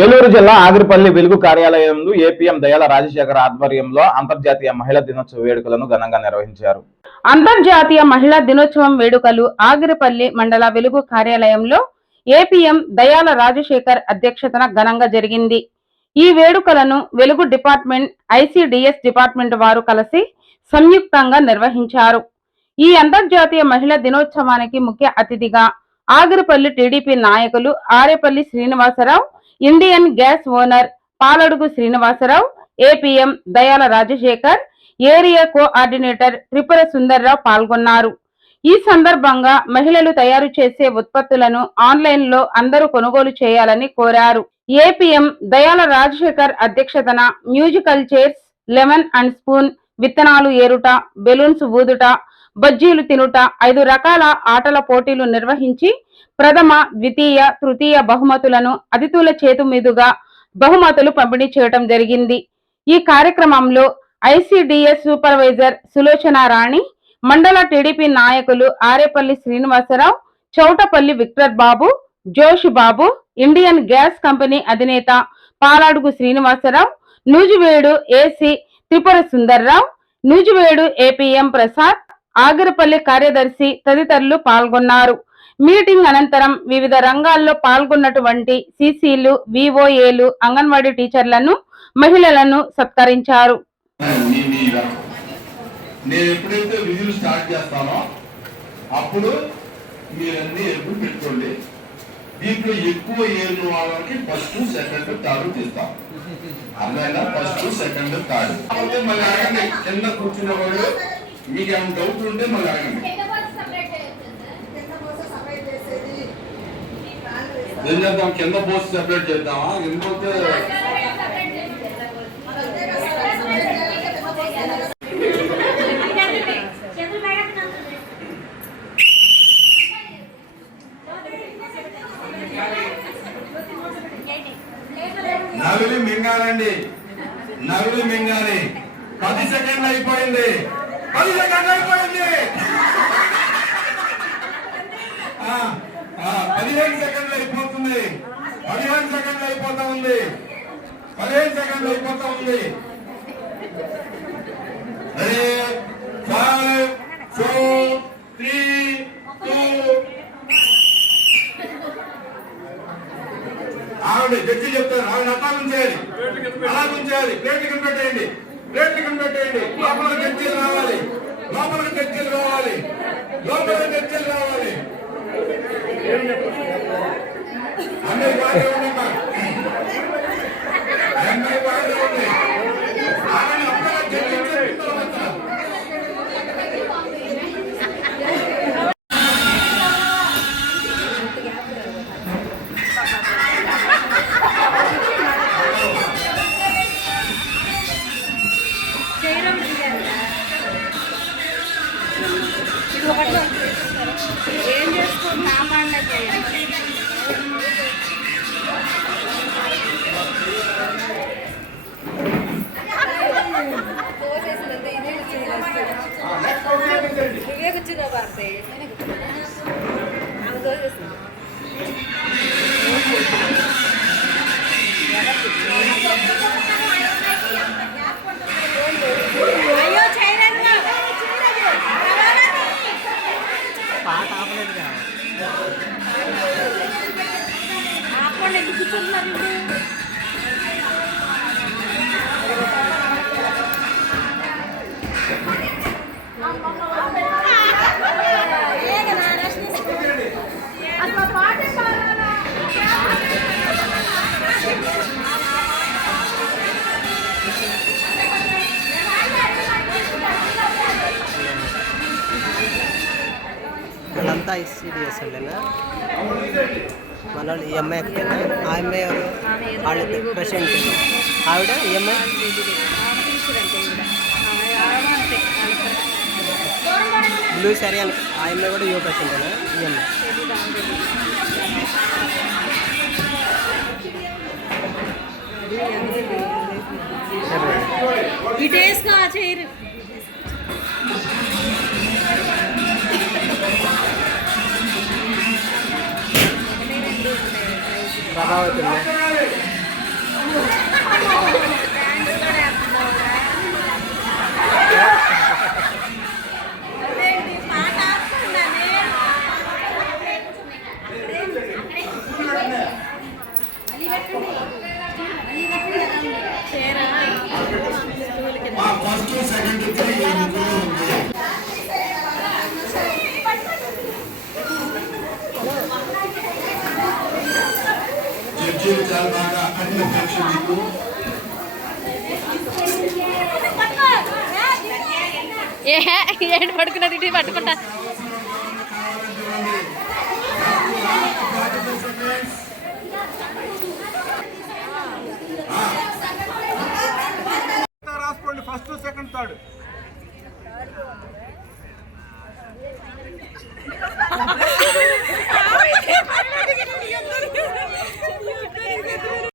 ఏలూరు జిల్లా ఆగిరిపల్లి వెలుగు కార్యాలయంలో ఏపీఎం దయాళ రాజశేఖర్ ఆధ్వర్యంలో అంతర్జాతీయ మహిళా దినోత్సవ వేడుకలను ఘనంగా నిర్వహించారు. అంతర్జాతీయ మహిళా దినోత్సవం వేడుకలు ఆగిరిపల్లి మండల వెలుగు కార్యాలయంలో ఏపీఎం దయాళ రాజశేఖర్ అధ్యక్షతన ఘనంగా జరిగింది. ఈ వేడుకలను వెలుగు డిపార్ట్మెంట్, ఐసిడిఎస్ డిపార్ట్మెంట్ వారు కలిసి సంయుక్తంగా నిర్వహించారు. ఈ అంతర్జాతీయ మహిళా దినోత్సవానికి ముఖ్య అతిథిగా ఆగిరిపల్లి టీడీపీ నాయకులు Arepalli Srinivasarao, Indian gas owner Paladugu Srinivasarao, APM Dayala Rajasekhar, area coordinator Tripura Sundarrao పాల్గొన్నారు. ఈ సందర్భంగా మహిళలు తయారు చేసే ఉత్పత్తులను ఆన్లైన్ లో అందరూ కొనుగోలు చేయాలని కోరారు. ఏపీఎం దయాళ రాజశేఖర్ అధ్యక్షతన musical chairs, lemon and spoon, విత్తనాలు ఏరుట, బెలూన్స్ ఊదుట, బజ్జీలు తినుట, 5 రకాల ఆటల పోటీలు నిర్వహించి ప్రథమ, ద్వితీయ, తృతీయ బహుమతులను అతిథుల చేతు మీదుగా బహుమతులు పంపిణీ చేయడం జరిగింది. ఈ కార్యక్రమంలో ఐసిడిఎస్ సూపర్వైజర్ సులోచన రాణి, మండల టీడీపీ నాయకులు ఆరేపల్లి శ్రీనివాసరావు, చౌటపల్లి విక్టర్ బాబు, జోషి బాబు, ఇండియన్ గ్యాస్ కంపెనీ అధినేత పాలాడుగు శ్రీనివాసరావు, నూజివేడు ఏసీ త్రిపుర సుందర్రావు, నూజివేడు ఏపీఎం ప్రసాద్, ఆగిరిపల్లి కార్యదర్శి తదితరులు పాల్గొన్నారు. మీటింగ్ అనంతరం వివిధ రంగాల్లో పాల్గొన్నటువంటి సిసిలు, విఓఏలు, అంగన్వాడీ టీచర్లను, మహిళలను సత్కరించారు. నేను ఎప్పుడైతే విధులు స్టార్ట్ చేస్తానో అప్పుడు మీరన్నీ ఎప్పుడు పెట్టుకోండి. దీంట్లో ఎక్కువ ఏరిన వాళ్ళకి ఫస్ట్, సెకండ్, థర్డ్ తీస్తాం. అర్థమైనా? First, second, third. కాబట్టి మళ్ళీ అడగండి, కింద కూర్చున్న వాళ్ళు మీకు ఏమైనా డౌట్ ఉంటే మళ్ళీ అడగండి. ఏం చేద్దాం? కింద పోస్ట్ సెపరేట్ చేద్దామా? ఎందుకంటే నవిలి మింగాలండి, నవిలి మింగాలి. 10 సెకండ్లు అయిపోయింది, 10 సెకండ్లు అయిపోయింది. 15 సెకండ్లు అయిపోతుంది, 15 సెకండ్లు అయిపోతా ఉంది, 15 సెకండ్లు అయిపోతా ఉంది. 5, 4, 3, 2. ఆవిడ జడ్జి చెప్తారు, ఆవిడ అట్లా ఉంచేయాలి, అలా ఉంచేయాలి. ప్లేట్ కింద పెట్టేయండి, ప్లేట్ కింద పెట్టేయండి. లోపల జడ్జీలు రావాలి, లోపల జడ్జీలు రావాలి, లోపల జడ్జీలు రావాలి. అందరి బాగా ఉన్నాయి, అందరి బాగా ఉన్నాయి. ఆవిడ అక్కడ జడ్జి ఏం చేసుకుంటా ఇవే కూర్చున్నా భారతి అయ్యో చేయలేదు పాట ఆపలేదుగా ఆపండి, ఎందుకు కూర్చుంటున్నారు? వాళ్ళంతా ఐసిడిఎస్ వాళ్ళేనా? మన వాళ్ళు ఈఎంఐ ఎక్కడైనా ఆ అమ్మాయి ఎవరు? వాళ్ళు ప్రెసిడెంట్. ఆవిడ ఈఎంఐ బ్లూ సారీ అని ఆ అమ్మాయి కూడా యువ ప్రెసిడెంటేనా? ఈఎంఐ ఇటేసుకో చేయరు. ప్రభావతి కుర్చీలు చాలా బాగా అన్ని పరీక్ష మీకు ఏంటి పడుకున్నది ఇటు పట్టుకుంటా రాసుకోండి, ఫస్ట్ సెకండ్ థర్డ్